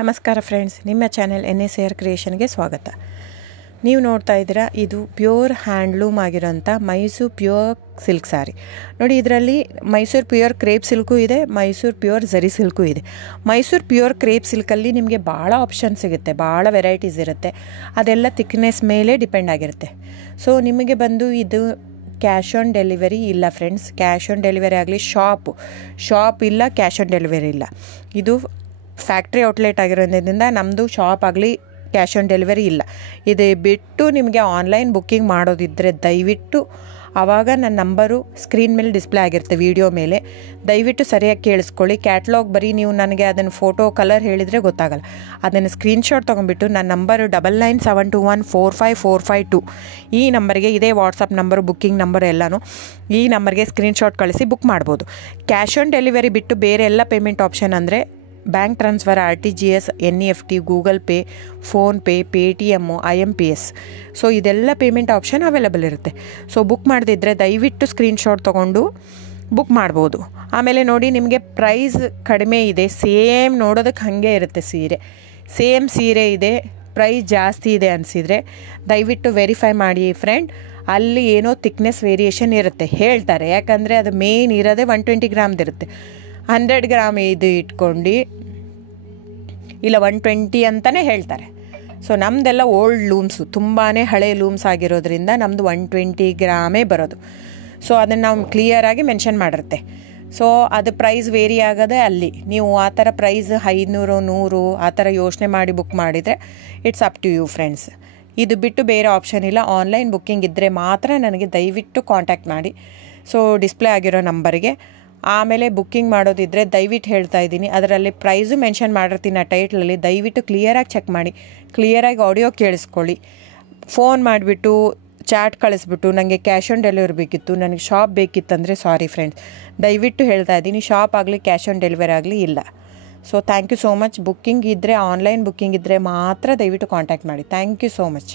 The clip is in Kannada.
ನಮಸ್ಕಾರ ಫ್ರೆಂಡ್ಸ್, ನಿಮ್ಮ ಚಾನೆಲ್ NSAR ಕ್ರಿಯೇಷನ್ಗೆ ಸ್ವಾಗತ. ನೀವು ನೋಡ್ತಾ ಇದ್ದೀರಾ, ಇದು ಪ್ಯೂರ್ ಹ್ಯಾಂಡ್ಲೂಮ್ ಆಗಿರೋಂಥ ಮೈಸೂರು ಪ್ಯೂರ್ ಸಿಲ್ಕ್ ಸ್ಯಾರಿ. ನೋಡಿ, ಇದರಲ್ಲಿ ಮೈಸೂರು ಪ್ಯೂರ್ ಕ್ರೇಪ್ ಸಿಲ್ಕು ಇದೆ, ಮೈಸೂರು ಪ್ಯೂರ್ ಝರಿ ಸಿಲ್ಕು ಇದೆ. ಮೈಸೂರು ಪ್ಯೂರ್ ಕ್ರೇಪ್ ಸಿಲ್ಕಲ್ಲಿ ನಿಮಗೆ ಭಾಳ ಆಪ್ಷನ್ ಸಿಗುತ್ತೆ, ಭಾಳ ವೆರೈಟೀಸ್ ಇರುತ್ತೆ. ಅದೆಲ್ಲ ಥಿಕ್ನೆಸ್ ಮೇಲೆ ಡಿಪೆಂಡ್ ಆಗಿರುತ್ತೆ. ಸೊ ನಿಮಗೆ ಬಂದು ಇದು ಕ್ಯಾಶ್ ಆನ್ ಡೆಲಿವರಿ ಇಲ್ಲ ಫ್ರೆಂಡ್ಸ್. ಕ್ಯಾಶ್ ಆನ್ ಡೆಲಿವರಿ ಆಗಲಿ, ಶಾಪ್ ಇಲ್ಲ, ಕ್ಯಾಶ್ ಆನ್ ಡೆಲಿವರಿ ಇಲ್ಲ. ಇದು ಫ್ಯಾಕ್ಟ್ರಿ ಔಟ್ಲೆಟ್ ಆಗಿರೋದ್ರಿಂದ ನಮ್ಮದು ಶಾಪ್ ಆಗಲಿ ಕ್ಯಾಶ್ ಆನ್ ಡೆಲಿವರಿ ಇಲ್ಲ. ಇದು ಬಿಟ್ಟು ನಿಮಗೆ ಆನ್ಲೈನ್ ಬುಕ್ಕಿಂಗ್ ಮಾಡೋದಿದ್ದರೆ ದಯವಿಟ್ಟು ಆವಾಗ ನನ್ನ ನಂಬರು ಸ್ಕ್ರೀನ್ ಮೇಲೆ ಡಿಸ್ಪ್ಲೇ ಆಗಿರುತ್ತೆ, ವಿಡಿಯೋ ಮೇಲೆ. ದಯವಿಟ್ಟು ಸರಿಯಾಗಿ ಕೇಳಿಸ್ಕೊಳ್ಳಿ. ಕ್ಯಾಟ್ಲಾಗ್ ಬರೀ ನೀವು ನನಗೆ ಅದನ್ನು ಫೋಟೋ ಕಲರ್ ಹೇಳಿದರೆ ಗೊತ್ತಾಗಲ್ಲ. ಅದನ್ನು ಸ್ಕ್ರೀನ್ಶಾಟ್ ತೊಗೊಂಡ್ಬಿಟ್ಟು ನನ್ನ ನಂಬರು 9972145452 ಈ ನಂಬರ್ಗೆ, ಇದೇ ವಾಟ್ಸಪ್ ನಂಬರು, ಬುಕ್ಕಿಂಗ್ ನಂಬರ್ ಎಲ್ಲನೂ ಈ ನಂಬರ್ಗೆ ಸ್ಕ್ರೀನ್ಶಾಟ್ ಕಳಿಸಿ ಬುಕ್ ಮಾಡ್ಬೋದು. ಕ್ಯಾಶ್ ಆನ್ ಡೆಲಿವರಿ ಬಿಟ್ಟು ಬೇರೆ ಎಲ್ಲ ಪೇಮೆಂಟ್ ಆಪ್ಷನ್ ಅಂದರೆ bank transfer, RTGS, NEFT, Google pay, PhonePe, Paytm, IMPS. So ಇದೆಲ್ಲ ಪೇಮೆಂಟ್ ಆಪ್ಷನ್ ಅವೈಲೇಬಲ್ ಇರುತ್ತೆ. ಸೊ ಬುಕ್ ಮಾಡದಿದ್ದರೆ ದಯವಿಟ್ಟು ಸ್ಕ್ರೀನ್ಶಾಟ್ ತೊಗೊಂಡು ಬುಕ್ ಮಾಡ್ಬೋದು. ಆಮೇಲೆ ನೋಡಿ, ನಿಮಗೆ ಪ್ರೈಸ್ ಕಡಿಮೆ ಇದೆ, ಸೇಮ್ ನೋಡೋದಕ್ಕೆ ಹಾಗೆ ಇರುತ್ತೆ ಸೇಮ್ ಸೀರೆ ಇದೆ, ಪ್ರೈಸ್ ಜಾಸ್ತಿ ಇದೆ ಅನಿಸಿದರೆ ದಯವಿಟ್ಟು ವೆರಿಫೈ ಮಾಡಿ ಫ್ರೆಂಡ್. ಅಲ್ಲಿ ಏನೋ ಥಿಕ್ನೆಸ್ ವೇರಿಯೇಷನ್ ಇರುತ್ತೆ ಹೇಳ್ತಾರೆ, ಯಾಕಂದರೆ ಅದು ಮೇನ್ ಇರೋದೇ 120 ಗ್ರಾಮ್ದಿರುತ್ತೆ. 100 ಗ್ರಾಮ್ ಇದು ಇಟ್ಕೊಂಡು ಇಲ್ಲ 120 ಅಂತಲೇ ಹೇಳ್ತಾರೆ. ಸೊ ನಮ್ಮದೆಲ್ಲ ಓಲ್ಡ್ ಲೂಮ್ಸು, ತುಂಬಾ ಹಳೆ ಲೂಮ್ಸ್ ಆಗಿರೋದ್ರಿಂದ ನಮ್ಮದು 120 ಗ್ರಾಮೇ ಬರೋದು. ಸೊ ಅದನ್ನು ನಾವು ಕ್ಲಿಯರಾಗಿ ಮೆನ್ಷನ್ ಮಾಡಿರುತ್ತೆ. ಸೊ ಅದು ಪ್ರೈಸ್ ವೇರಿ ಆಗೋದೇ ಅಲ್ಲಿ. ನೀವು ಆ ಥರ ಪ್ರೈಸ್ 500, 100 ಆ ಥರ ಯೋಚನೆ ಮಾಡಿ ಬುಕ್ ಮಾಡಿದರೆ it's up to you friends. ಇದು ಬಿಟ್ಟು ಬೇರೆ ಆಪ್ಷನ್ ಇಲ್ಲ. ಆನ್ಲೈನ್ ಬುಕ್ಕಿಂಗ್ ಇದ್ದರೆ ಮಾತ್ರ ನನಗೆ ದಯವಿಟ್ಟು ಕಾಂಟ್ಯಾಕ್ಟ್ ಮಾಡಿ. ಸೊ ಡಿಸ್ಪ್ಲೇ ಆಗಿರೋ ನಂಬರಿಗೆ. ಆಮೇಲೆ ಬುಕ್ಕಿಂಗ್ ಮಾಡೋದಿದ್ದರೆ ದಯವಿಟ್ಟು ಹೇಳ್ತಾ ಇದ್ದೀನಿ, ಅದರಲ್ಲಿ ಪ್ರೈಸು ಮೆನ್ಷನ್ ಮಾಡಿರ್ತೀನಿ ಆ ಟೈಟ್ಲಲ್ಲಿ. ದಯವಿಟ್ಟು ಕ್ಲಿಯರಾಗಿ ಚೆಕ್ ಮಾಡಿ, ಕ್ಲಿಯರಾಗಿ ಆಡಿಯೋ ಕೇಳಿಸ್ಕೊಳ್ಳಿ. ಫೋನ್ ಮಾಡಿಬಿಟ್ಟು ಚಾಟ್ ಕಳಿಸ್ಬಿಟ್ಟು ನನಗೆ ಕ್ಯಾಶ್ ಆನ್ ಡೆಲಿವರಿ ಬೇಕಿತ್ತು, ನನಗೆ ಶಾಪ್ ಬೇಕಿತ್ತಂದರೆ ಸಾರಿ ಫ್ರೆಂಡ್ಸ್, ದಯವಿಟ್ಟು ಹೇಳ್ತಾ ಇದ್ದೀನಿ, ಶಾಪ್ ಆಗಲಿ ಕ್ಯಾಶ್ ಆನ್ ಡೆಲಿವರಿ ಆಗಲಿ ಇಲ್ಲ. So thank you so much. Booking ಇದ್ದರೆ, ಆನ್ಲೈನ್ ಬುಕ್ಕಿಂಗ್ ಇದ್ದರೆ ಮಾತ್ರ ದಯವಿಟ್ಟು ಕಾಂಟ್ಯಾಕ್ಟ್ ಮಾಡಿ. Thank you so much.